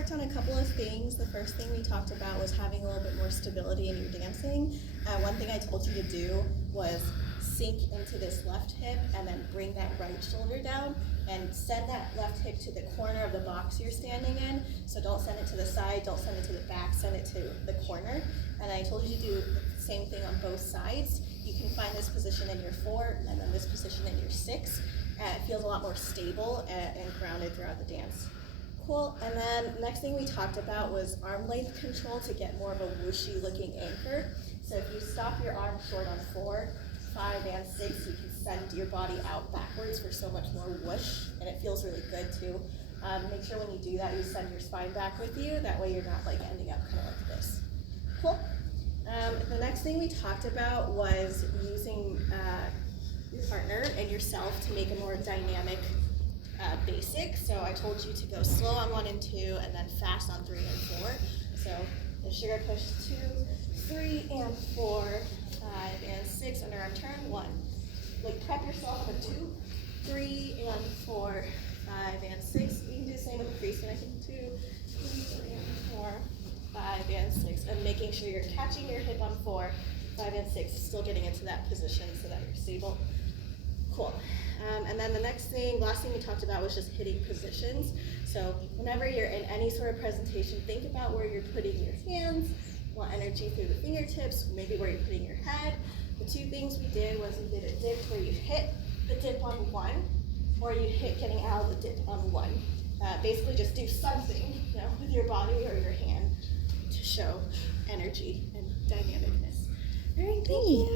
worked on a couple of things. The first thing we talked about was having a little bit more stability in your dancing. One thing I told you to do was sink into this left hip and then bring that right shoulder down and send that left hip to the corner of the box you're standing in. So don't send it to the side, don't send it to the back, send it to the corner. And I told you to do the same thing on both sides. You can find this position in your 4 and then this position in your 6. It feels a lot more stable and grounded throughout the dance. Cool, and then next thing we talked about was arm length control to get more of a whooshy looking anchor. So if you stop your arm short on 4, 5, and 6, you can send your body out backwards for so much more whoosh, and it feels really good too. Make sure when you do that, you send your spine back with you. That way you're not like ending up kind of like this. Cool. The next thing we talked about was using your partner and yourself to make a more dynamic basic. So I told you to go slow on 1 and 2 and then fast on 3 and 4. So the sugar push 2, 3 and 4, 5 and 6, underarm turn 1. Like prep yourself for 2, 3 and 4, 5 and 6. You can do the same with the free connecting 2, 3 and 4, 5 and 6. And making sure you're catching your hip on 4, 5 and 6, still getting into that position so that you're stable. Cool. And then the last thing we talked about was just hitting positions. So whenever you're in any sort of presentation, think about where you're putting your hands, want energy through the fingertips, maybe where you're putting your head. The 2 things we did was we did a dip where you hit the dip on 1, or you hit getting out of the dip on 1. Basically just do something, with your body or your hand to show energy and dynamicness. All right, thank you.